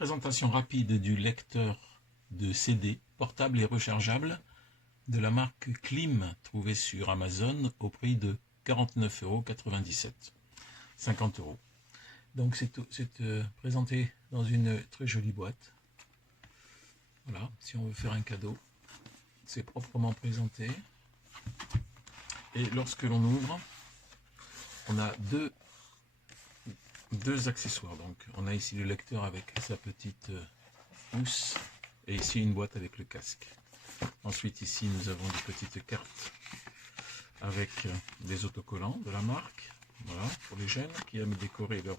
Présentation rapide du lecteur de CD portable et rechargeable de la marque Klim, trouvé sur Amazon au prix de 49,97 €, 50 €. Donc c'est présenté dans une très jolie boîte. Voilà, si on veut faire un cadeau, c'est proprement présenté. Et lorsque l'on ouvre, on a deux accessoires. Donc on a ici le lecteur avec sa petite housse et ici une boîte avec le casque. Ensuite ici nous avons des petites cartes avec des autocollants de la marque. Voilà, pour les jeunes qui aiment décorer leur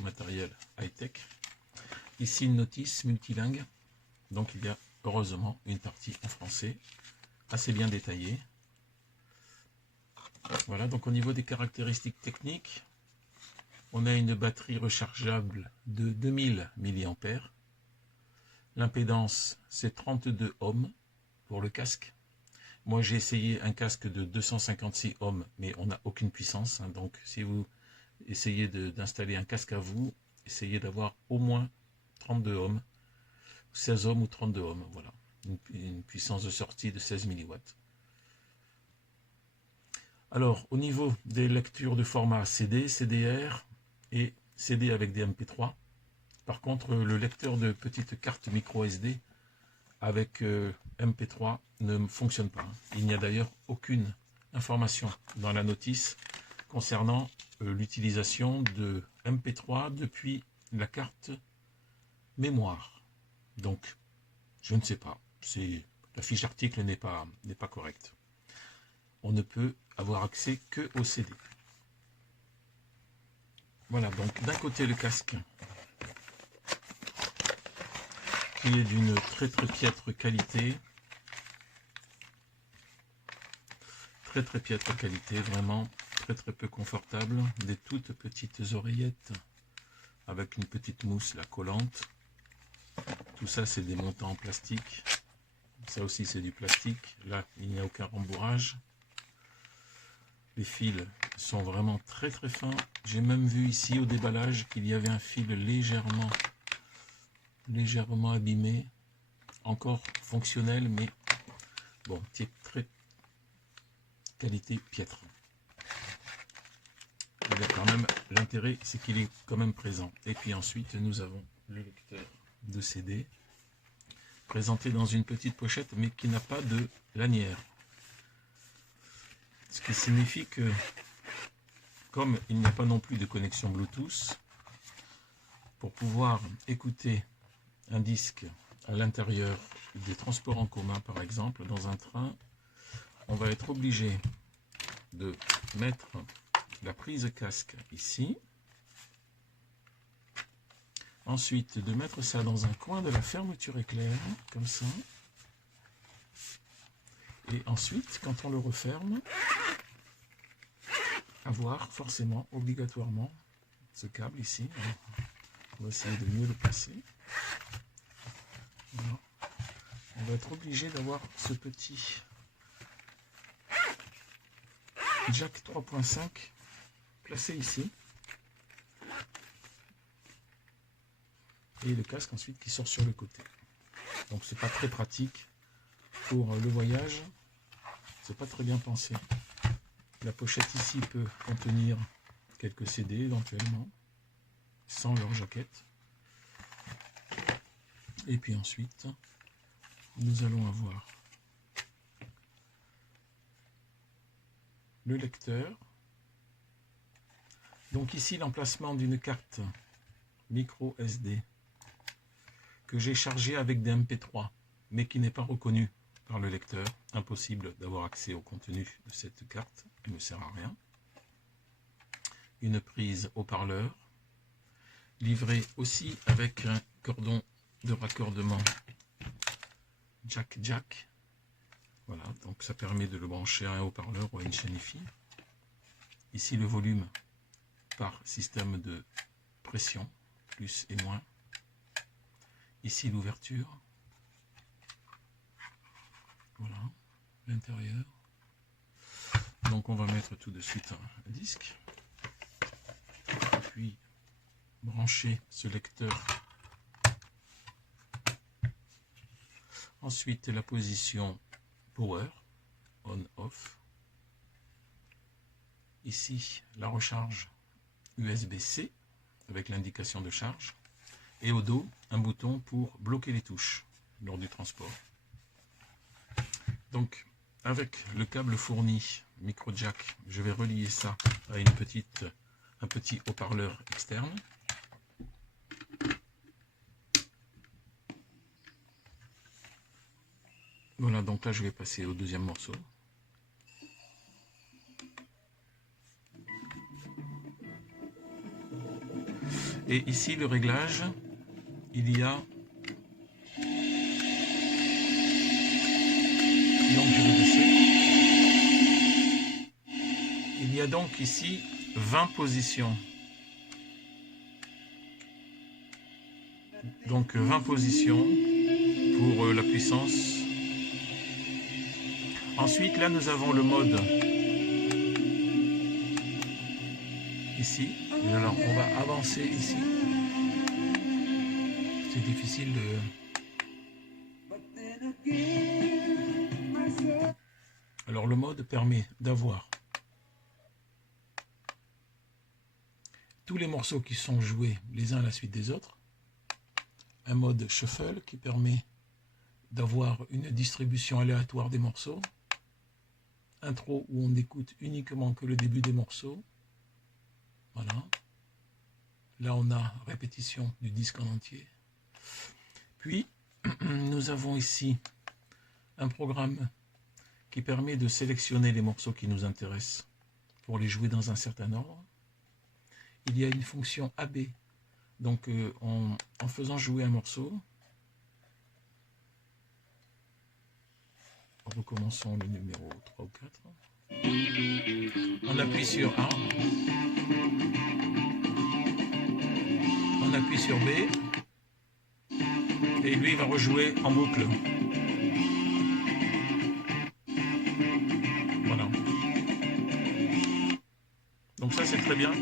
matériel high-tech. Ici une notice multilingue. Donc il y a heureusement une partie en français assez bien détaillée. Voilà, donc au niveau des caractéristiques techniques, on a une batterie rechargeable de 2000 mAh. L'impédance, c'est 32 ohms pour le casque. Moi, j'ai essayé un casque de 256 ohms, mais on n'a aucune puissance. Donc, si vous essayez d'installer un casque à vous, essayez d'avoir au moins 32 ohms, 16 ohms ou 32 ohms. Voilà, une puissance de sortie de 16 mW. Alors, au niveau des lectures de format CD, CDR et CD avec des MP3, par contre, le lecteur de petite carte micro SD avec MP3 ne fonctionne pas. Il n'y a d'ailleurs aucune information dans la notice concernant l'utilisation de MP3 depuis la carte mémoire. Donc, je ne sais pas. La fiche d'article n'est pas correcte. On ne peut avoir accès que au CD. Voilà, donc d'un côté le casque, qui est d'une très piètre qualité. Très piètre qualité, vraiment très peu confortable. Des toutes petites oreillettes avec une petite mousse la collante. Tout ça c'est des montants en plastique. Ça aussi c'est du plastique. Là il n'y a aucun rembourrage. Les fils sont vraiment très fins. J'ai même vu ici au déballage qu'il y avait un fil légèrement abîmé, encore fonctionnel, mais bon, très qualité piètre. Il a quand même l'intérêt, c'est qu'il est quand même présent. Et puis ensuite, nous avons le lecteur de CD, présenté dans une petite pochette, mais qui n'a pas de lanière. Ce qui signifie que, comme il n'y a pas non plus de connexion Bluetooth, pour pouvoir écouter un disque à l'intérieur des transports en commun, par exemple, dans un train, on va être obligé de mettre la prise casque ici. Ensuite, de mettre ça dans un coin de la fermeture éclair, comme ça. Et ensuite, quand on le referme, avoir forcément, obligatoirement, ce câble ici. On va essayer de mieux le placer. Voilà. On va être obligé d'avoir ce petit jack 3.5 placé ici. Et le casque ensuite qui sort sur le côté. Donc c'est pas très pratique pour le voyage. C'est pas très bien pensé. La pochette ici peut contenir quelques CD éventuellement, sans leur jaquette. Et puis ensuite, nous allons avoir le lecteur. Donc ici l'emplacement d'une carte micro SD que j'ai chargée avec des MP3, mais qui n'est pas reconnue par le lecteur. Impossible d'avoir accès au contenu de cette carte, elle ne sert à rien. Une prise haut-parleur, livrée aussi avec un cordon de raccordement jack. Voilà, donc ça permet de le brancher à un haut-parleur ou à une chaîne hi-fi. Ici le volume par système de pression, plus et moins. Ici l'ouverture. Voilà, l'intérieur. Donc on va mettre tout de suite un disque. Puis brancher ce lecteur Ensuite, la position Power, On-Off. Ici, la recharge USB-C avec l'indication de charge. Et au dos, un bouton pour bloquer les touches lors du transport. Donc, avec le câble fourni micro jack, je vais relier ça à un petit haut-parleur externe. Voilà, donc là je vais passer au deuxième morceau. Et ici le réglage, il y a il y a donc ici 20 positions. Donc 20 positions pour la puissance. Ensuite, là, nous avons le mode ici. Et alors, on va avancer ici. C'est difficile de... Alors, le mode permet d'avoir tous les morceaux qui sont joués les uns à la suite des autres. Un mode shuffle qui permet d'avoir une distribution aléatoire des morceaux. Intro où on n'écoute uniquement que le début des morceaux. Voilà. Là, on a répétition du disque en entier. Puis, nous avons ici un programme qui permet de sélectionner les morceaux qui nous intéressent pour les jouer dans un certain ordre. Il y a une fonction AB. Donc, en faisant jouer un morceau, recommençons le numéro 3 ou 4. On appuie sur A. On appuie sur B. Et lui, il va rejouer en boucle. Voilà. Donc ça, c'est très bien.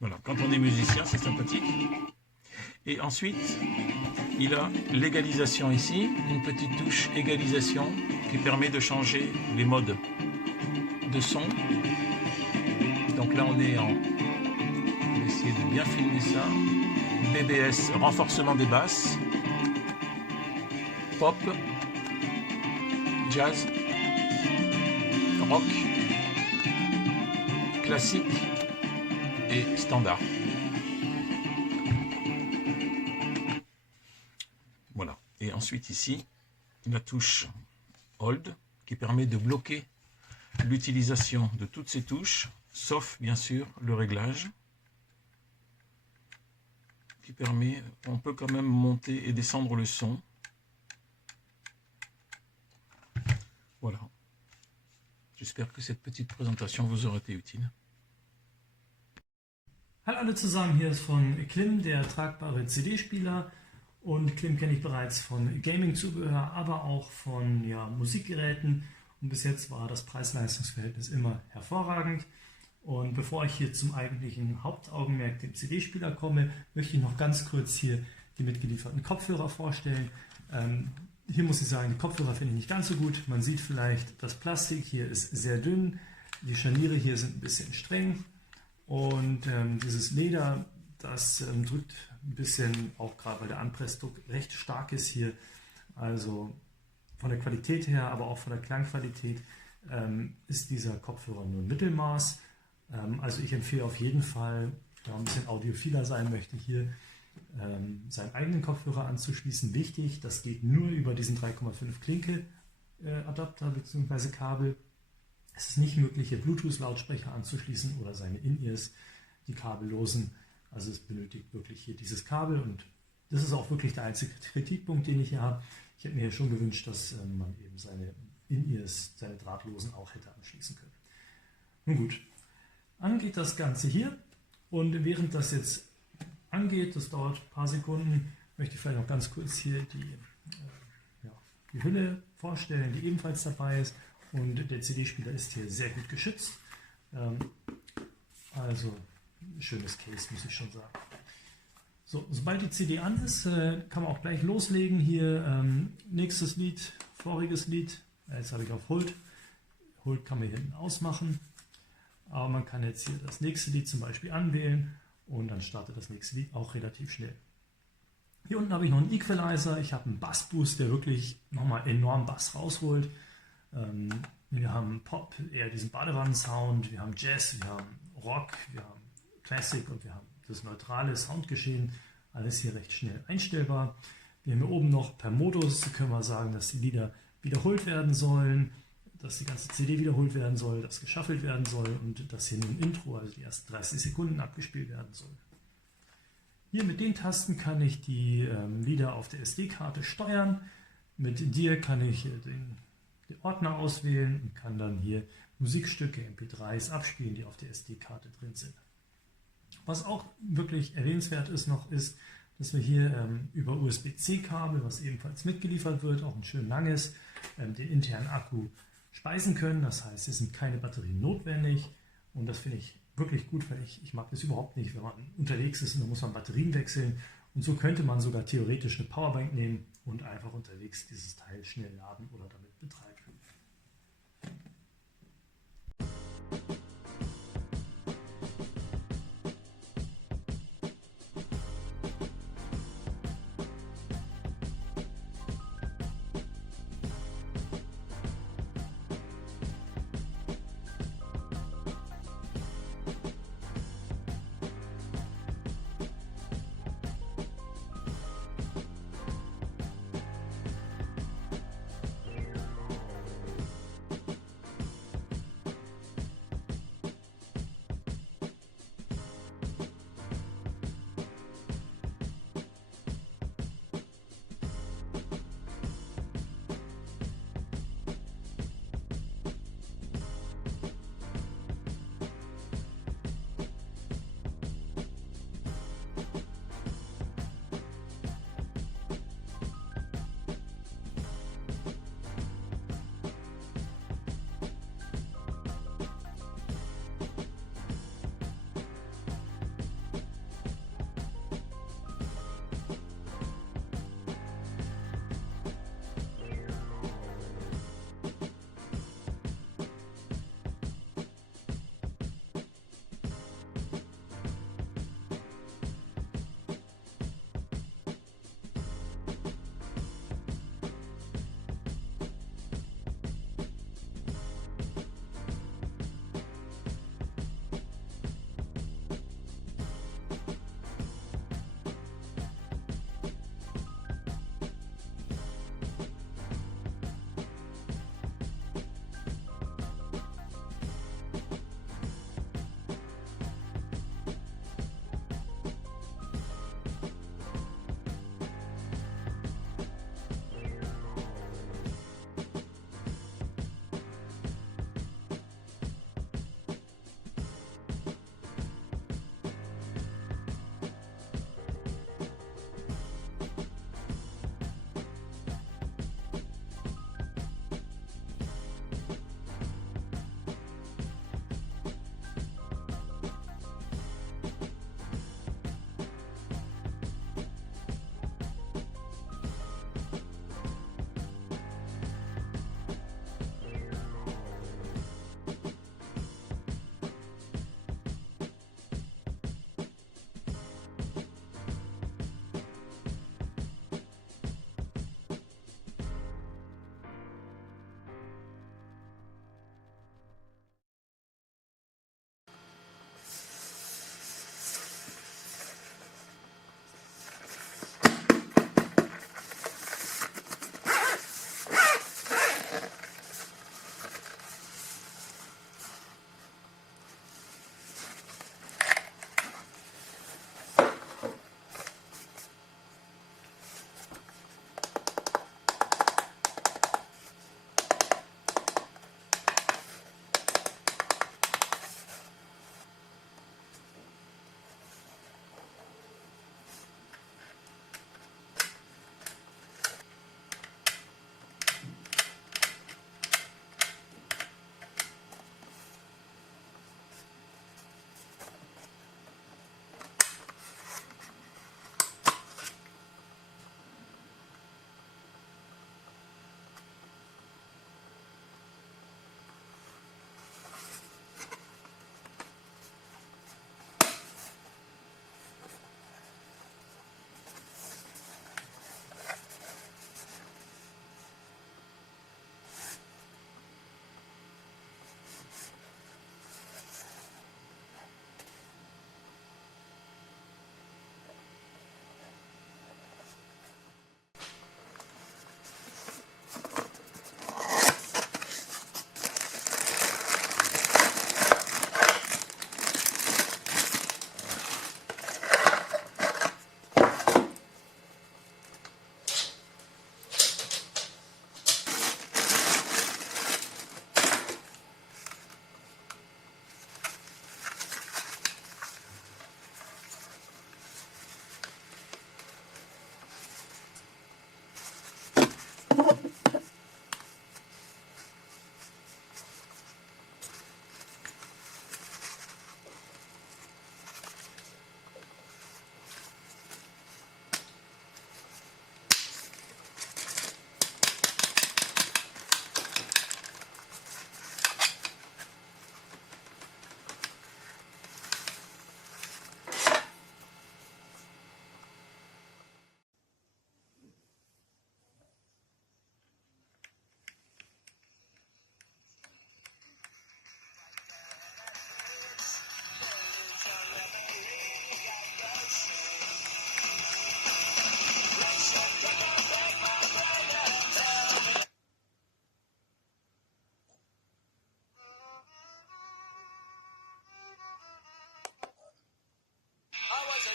Voilà. Quand on est musicien, c'est sympathique. Et ensuite, il a l'égalisation ici, une petite touche égalisation qui permet de changer les modes de son. Donc là, on est en... On va essayer de bien filmer ça. BBS, renforcement des basses. Pop. Jazz. Rock. Classique. Et standard. Voilà. Et ensuite ici, la touche Hold qui permet de bloquer l'utilisation de toutes ces touches, sauf bien sûr le réglage, qui permet, on peut quand même monter et descendre le son. Voilà. J'espère que cette petite présentation vous aura été utile. Hallo alle zusammen, hier ist von Klim, der tragbare CD-Spieler. Und Klim kenne ich bereits von Gaming-Zubehör, aber auch von Musikgeräten. Und bis jetzt war das Preis-Leistungs-Verhältnis immer hervorragend. Und bevor ich hier zum eigentlichen Hauptaugenmerk, dem CD-Spieler, komme, möchte ich noch ganz kurz hier die mitgelieferten Kopfhörer vorstellen. Hier muss ich sagen, die Kopfhörer finde ich nicht ganz so gut. Man sieht vielleicht, das Plastik hier ist sehr dünn. Die Scharniere hier sind ein bisschen streng. Und dieses Leder, das drückt ein bisschen, auch gerade weil der Anpressdruck recht stark ist hier. Also von der Qualität her, aber auch von der Klangqualität ist dieser Kopfhörer nur Mittelmaß. Also ich empfehle auf jeden Fall, wer ein bisschen audiophiler sein möchte, hier seinen eigenen Kopfhörer anzuschließen. Wichtig, das geht nur über diesen 3,5 Klinke Adapter bzw. Kabel. Es ist nicht möglich, hier Bluetooth-Lautsprecher anzuschließen oder seine In-Ears, die kabellosen. Also es benötigt wirklich hier dieses Kabel und das ist auch wirklich der einzige Kritikpunkt, den ich hier habe. Ich hätte mir hier schon gewünscht, dass man eben seine In-Ears, seine drahtlosen auch hätte anschließen können. Nun gut, angeht das Ganze hier und während das jetzt angeht, das dauert ein paar Sekunden, möchte ich vielleicht noch ganz kurz hier die Hülle vorstellen, die ebenfalls dabei ist. Und der CD-Spieler ist hier sehr gut geschützt. Also ein schönes Case, muss ich schon sagen. So, sobald die CD an ist, kann man auch gleich loslegen. Hier nächstes Lied, voriges Lied. Jetzt habe ich auf Hold. Hold kann man hier hinten ausmachen. Aber man kann jetzt hier das nächste Lied zum Beispiel anwählen und dann startet das nächste Lied auch relativ schnell. Hier unten habe ich noch einen Equalizer. Ich habe einen Bassboost, der wirklich nochmal enorm Bass rausholt. Wir haben Pop, eher diesen Badewannensound. Wir haben Jazz, wir haben Rock, wir haben Classic und wir haben das neutrale Soundgeschehen. Alles hier recht schnell einstellbar. Wir haben hier oben noch per Modus, können wir sagen, dass die Lieder wiederholt werden sollen, dass die ganze CD wiederholt werden soll, dass geschaffelt werden soll und dass hier ein Intro, also die ersten 30 Sekunden abgespielt werden soll. Hier mit den Tasten kann ich die Lieder auf der SD-Karte steuern. Mit dir kann ich den Ordner auswählen und kann dann hier Musikstücke, MP3s abspielen, die auf der SD-Karte drin sind. Was auch wirklich erwähnenswert ist noch, ist, dass wir hier über USB-C-Kabel, was ebenfalls mitgeliefert wird, auch ein schön langes, den internen Akku speisen können. Das heißt, es sind keine Batterien notwendig und das finde ich wirklich gut, weil ich mag das überhaupt nicht, wenn man unterwegs ist und dann muss man Batterien wechseln. Und so könnte man sogar theoretisch eine Powerbank nehmen und einfach unterwegs dieses Teil schnell laden oder damit betreiben.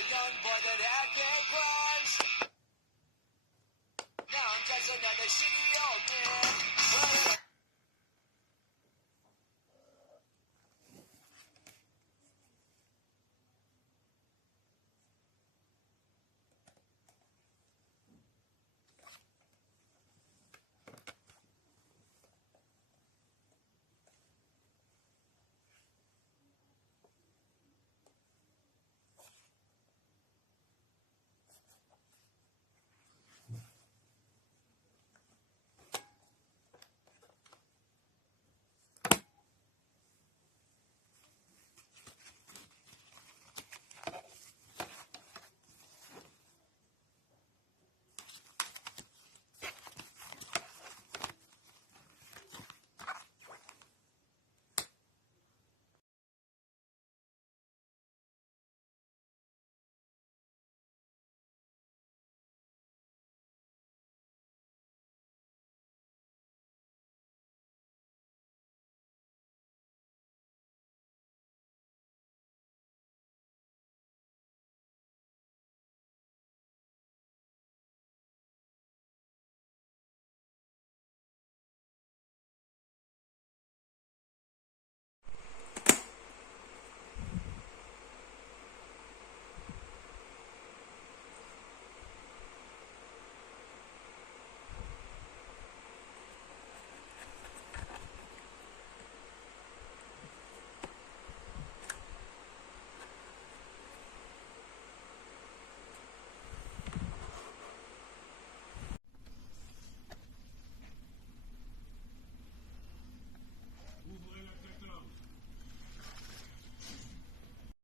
young boy that had big plans. Now I'm just another shitty old man.